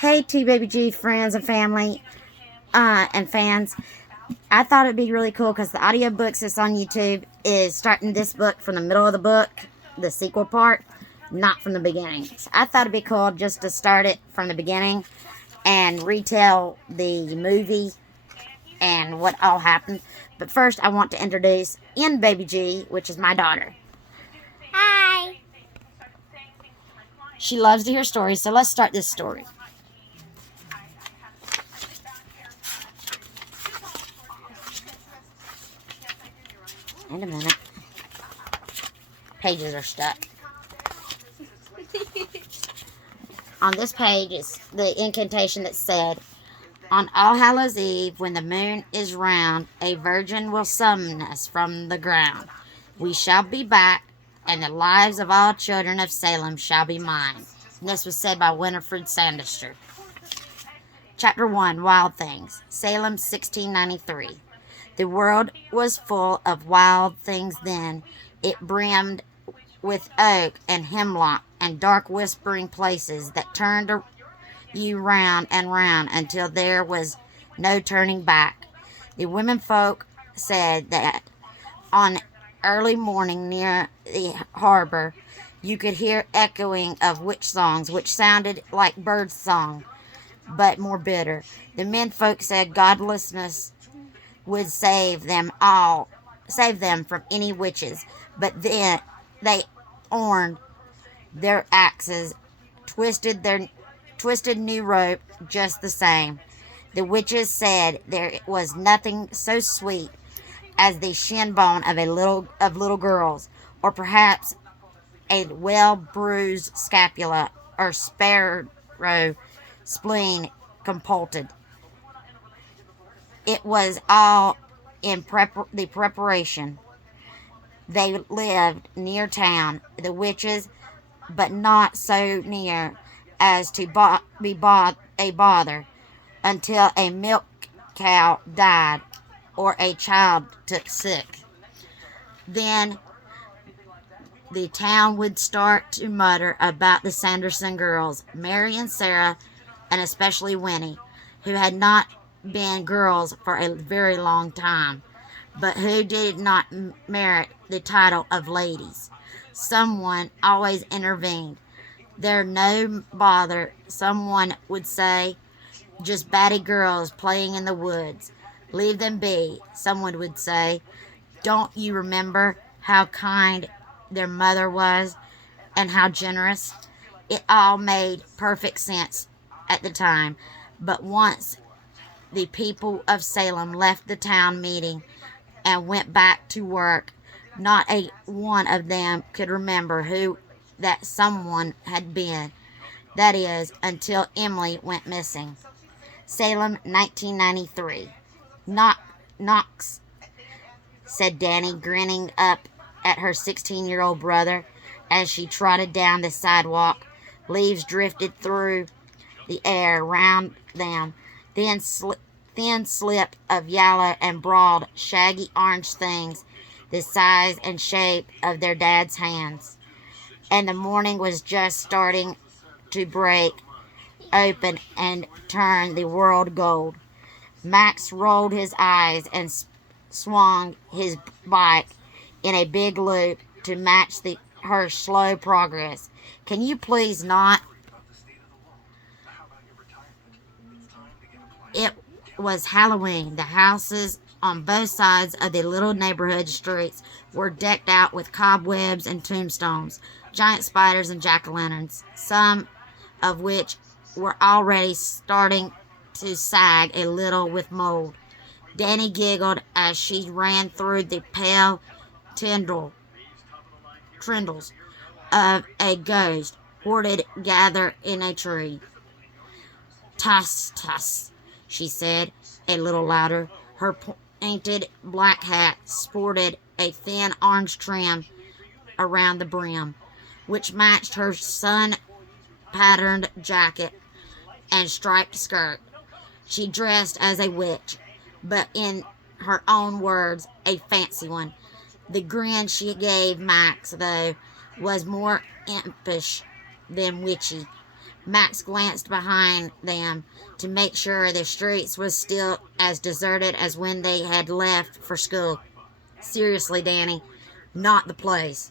Hey, TBabyG friends and family and fans. I thought it'd be really cool because the audiobooks that's on YouTube is starting this book from the middle of the book, the sequel part, not from the beginning. So I thought it'd be cool just to start it from the beginning and retell the movie and what all happened. But first, I want to introduce Baby G, which is my daughter. Hi. She loves to hear stories, so let's start this story. Wait a minute. Pages are stuck. On this page is the incantation that said, "On All Hallows Eve, when the moon is round, a virgin will summon us from the ground. We shall be back, and the lives of all children of Salem shall be mine." And this was said by Winifred Sanderster. Chapter 1, Wild Things, Salem, 1693. The world was full of wild things then. It brimmed with oak and hemlock and dark whispering places that turned you round and round until there was no turning back. The women folk said that on early morning near the harbor you could hear echoing of witch songs which sounded like bird song but more bitter. The men folk said godlessness would save them from any witches, but then they owned their axes, twisted new rope just the same. The witches said there was nothing so sweet as the shin bone of little girls, or perhaps a well bruised scapula or sparrow spleen compulted. It was all in the preparation. They lived near town, the witches, but not so near as to be a bother until a milk cow died or a child took sick. Then the town would start to mutter about the Sanderson girls, Mary and Sarah, and especially Winnie, who had not been girls for a very long time, but who did not merit the title of ladies. Someone always intervened. "They're no bother," someone would say. "Just batty girls playing in the woods. Leave them be," someone would say. "Don't you remember how kind their mother was and how generous?" It all made perfect sense at the time, but once the people of Salem left the town meeting and went back to work, not a one of them could remember who that someone had been. That is, until Emily went missing. Salem, 1993. Knox, said Danny, grinning up at her 16-year-old brother as she trotted down the sidewalk. Leaves drifted through the air round them. Thin slip of yellow and broad, shaggy orange things, the size and shape of their dad's hands. And the morning was just starting to break open and turn the world gold. Max rolled his eyes and swung his bike in a big loop to match her slow progress. "Can you please not?" It was Halloween. The houses on both sides of the little neighborhood streets were decked out with cobwebs and tombstones, giant spiders and jack-o'-lanterns, some of which were already starting to sag a little with mold. Danny giggled as she ran through the pale trindles of a ghost hoarded gather in a tree. "Tuss, tuss," she said, a little louder. Her pointed black hat sported a thin orange trim around the brim, which matched her sun-patterned jacket and striped skirt. She dressed as a witch, but in her own words, a fancy one. The grin she gave Max, though, was more impish than witchy. Max glanced behind them to make sure the streets was still as deserted as when they had left for school. Seriously, Danny, not the place.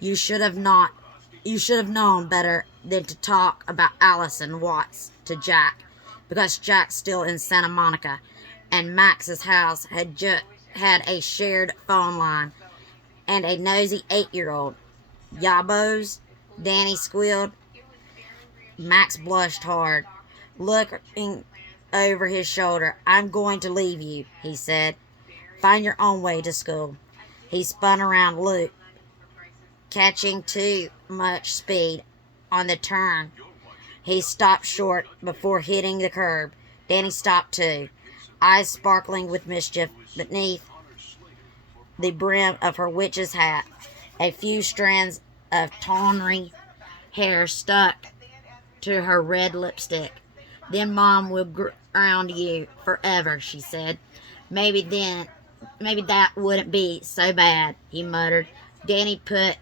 You should have not you should have known better than to talk about Allison Watts to Jack, because Jack's still in Santa Monica, and Max's house had a shared phone line, and a nosy 8-year-old. Yabos? Danny squealed. Max blushed hard, looking over his shoulder. I'm going to leave you, he said. Find your own way to school. He spun around Luke, catching too much speed on the turn. He stopped short before hitting the curb. Danny stopped too, eyes sparkling with mischief beneath the brim of her witch's hat. A few strands of tawny hair stuck to her red lipstick. Then Mom will ground you forever, she said. Maybe that wouldn't be so bad, he muttered. Danny put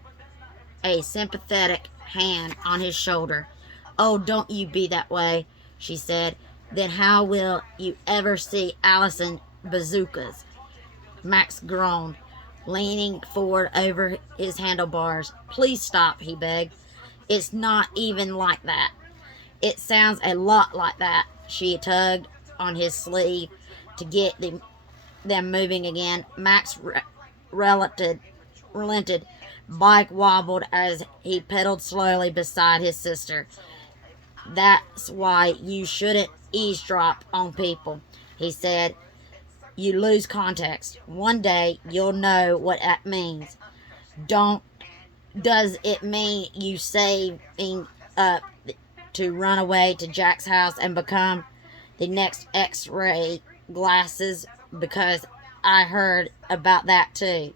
a sympathetic hand on his shoulder. Oh, don't you be that way, she said. Then how will you ever see Allison bazookas? Max groaned, leaning forward over his handlebars. Please stop, he begged. It's not even like that. It sounds a lot like that. She tugged on his sleeve to get them moving again. Max relented. Bike wobbled as he pedaled slowly beside his sister. That's why you shouldn't eavesdrop on people, he said. You lose context. One day you'll know what that means. Does it mean you saving up to run away to Jack's house and become the next X-ray glasses? Because I heard about that too.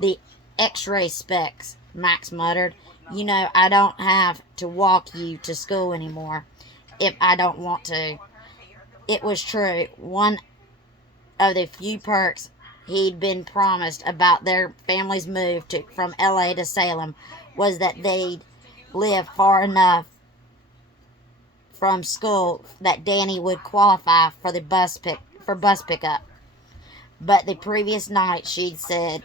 The X-ray specs, Max muttered. You know, I don't have to walk you to school anymore if I don't want to. It was true. One of the few perks he'd been promised about their family's move from LA to Salem was that they'd live far enough from school that Danny would qualify for bus pickup. But the previous night she'd said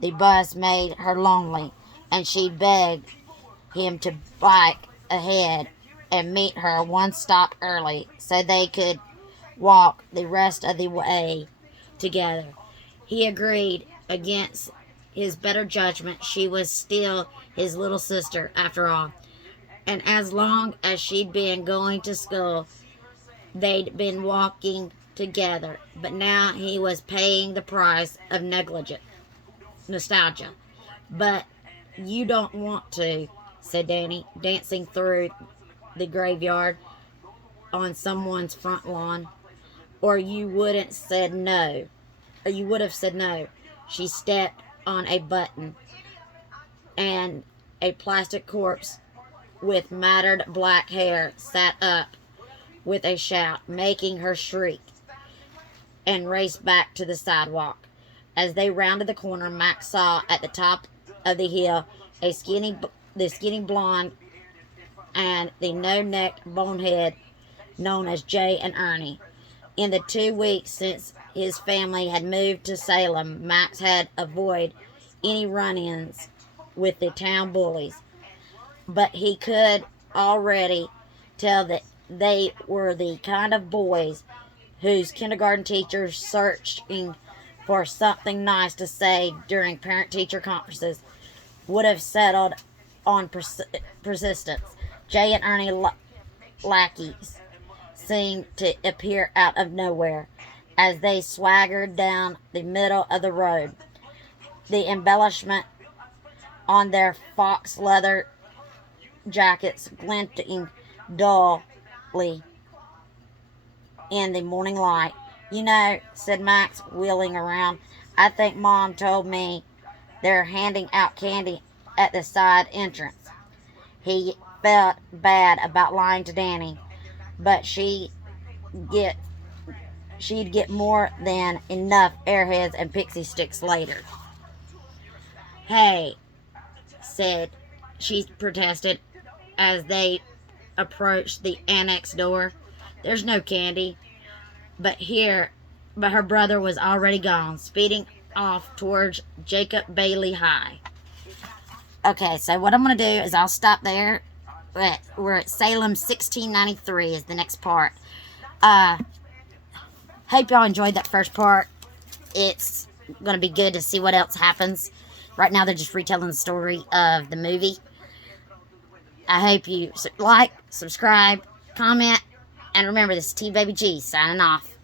the bus made her lonely, and she'd begged him to bike ahead and meet her one stop early so they could walk the rest of the way together. He agreed. Against his better judgment, she was still his little sister after all. And as long as she'd been going to school, they'd been walking together. But now he was paying the price of nostalgia. But you don't want to, said Danny, dancing through the graveyard on someone's front lawn. Or you wouldn't said no. Or you would have said no. She stepped on a button, and a plastic corpse with matted black hair sat up with a shout, making her shriek and race back to the sidewalk. As they rounded the corner, Max saw at the top of the hill the skinny blonde and the no-necked bonehead known as Jay and Ernie. In the 2 weeks since his family had moved to Salem, Max had avoided any run-ins with the town bullies, but he could already tell that they were the kind of boys whose kindergarten teachers, searching for something nice to say during parent-teacher conferences, would have settled on persistence. Jay and Ernie lackeys seemed to appear out of nowhere as they swaggered down the middle of the road, the embellishment on their fox leather jackets glinting dully in the morning light. You know, said Max, wheeling around, I think Mom told me they're handing out candy at the side entrance. He felt bad about lying to Danny, but she'd get more than enough airheads and pixie sticks later. Hey, she protested as they approached the annex door. There's no candy, but her brother was already gone, speeding off towards Jacob Bailey High. Okay, so what I'm going to do is I'll stop there. We're at Salem 1693 is the next part. Hope y'all enjoyed that first part. It's going to be good to see what else happens. Right now they're just retelling the story of the movie. I hope you like, subscribe, comment, and remember, this is TBabyG signing off.